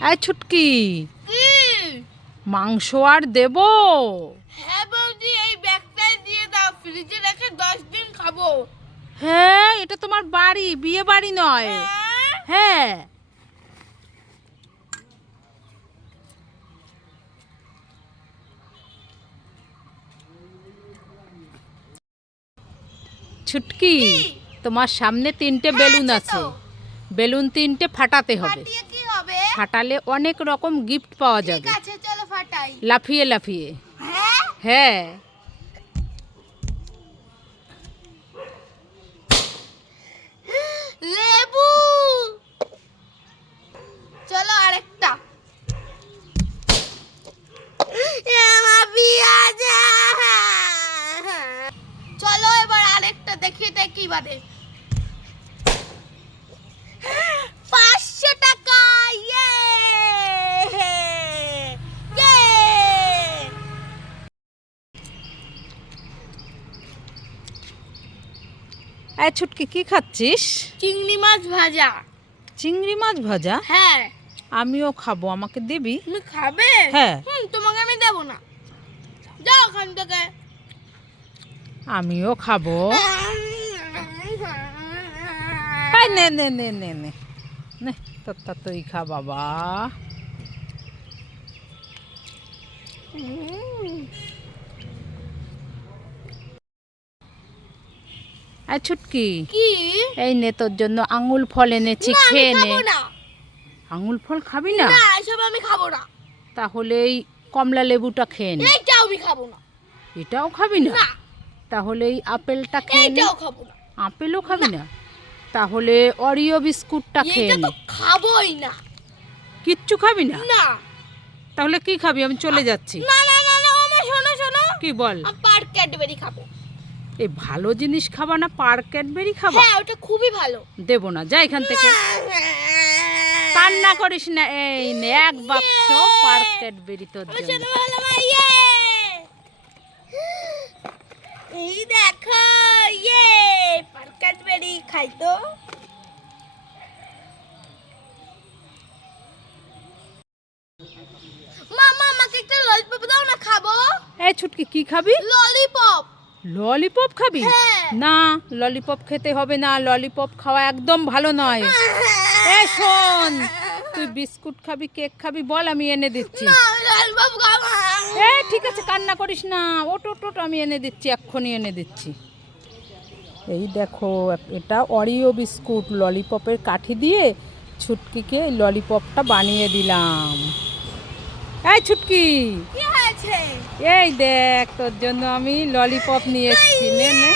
এই ছুটকি। মাংস আর দেব? হ্যাঁ বৌদি এই ব্যাগটাই দিয়ে দাও ফ্রিজে রেখে দশ দিন খাব। হ্যাঁ এটা তোমার বাড়ি বিয়ে বাড়ি নয়। হ্যাঁ? হ্যাঁ। ছুটকি তোমার সামনে তিনটে বেলুন আছে। বেলুন তিনটে ফাটাতে হবে? ফাটালে অনেক রকম গিফট পাওয়া যাবে। লাফিয়ে লাফিয়ে। হ্যাঁ? হ্যাঁ। লেবু! চলো আরেকটা। চলো এবার আরেকটা দেখি দেখি বাদে পাঁচশো টাকা ইয়ে ইয়ে এই ছুটকি কি খাচ্ছিস? চিংড়ি মাছ ভাজা। চিংড়ি মাছ ভাজা? হ্যাঁ। আমিও খাব আমাকে দিবি? তুমি খাবে? হ্যাঁ। হুম তোমাকে আমি দেবো না। যাও ওখান থেকে। আমিও খাব। এই নে নে নে নে নে। নে তোরটা তুই খা বাবা। এই ছুটকি? কি? এই নে তোর জন্য আঙুল ফল এনেছি খেয়ে নে। আঙুল ফল খাবি না? না এসব আমি খাব না। তাহলে এই কমলা লেবুটা খেয়ে নে। এইটাও আমি খাব না। এটাও খাবি না? তাহলে এই আপেলটা খেয়ে নে। এইটাও খাব না। আপেলও খাবি না? তাহলে অরিও বিস্কুটটা খেয়ে নে। খাবোই না। কিচ্ছু খাবি না? না। তাহলে কি খাবি? আমি চলে যাচ্ছি। না না না না আমার শোনো শোনো। কি বল? আমি পার্ক ক্যাডবেরি খাব। এই ভালো জিনিস খাবা না পার্ক ক্যাডবেরি খাবা? হ্যাঁ ওটা খুবই ভালো। দেবো না যা এখান থেকে। কান্না করিস না এই নে এক বাক্স পার্ক ক্যাডবেরি তোর জন্য মা, ইয়ে! এই দেখো ইয়ে! পার্ক ক্যাডবেরি খাই তো। মামা আমাকে একটা ললিপপ দাও না খাব? এই ছুটকি কি খাবি? ললিপপ ললিপপ খাবি? হ্যাঁ। না ললিপপ খেতে হবে না ললিপপ খাওয়া একদম ভালো নয়। এই শোন তুই বিস্কুট খাবি কেক খাবি বল আমি এনে দিচ্ছি। এই ঠিক আছে কান্না করিস না। ওট ওট আমি এনে দিচ্ছি এক্ষুনি এনে দিচ্ছি। এই দেখো এটা অরিও বিস্কুট ললিপপের কাঠি দিয়ে ছুটকিকে ললিপপটা বানিয়ে দিলাম। এই ছুটকি! এই দেখ তোর জন্য আমি ললিপপ নিয়ে এসেছি নে নে।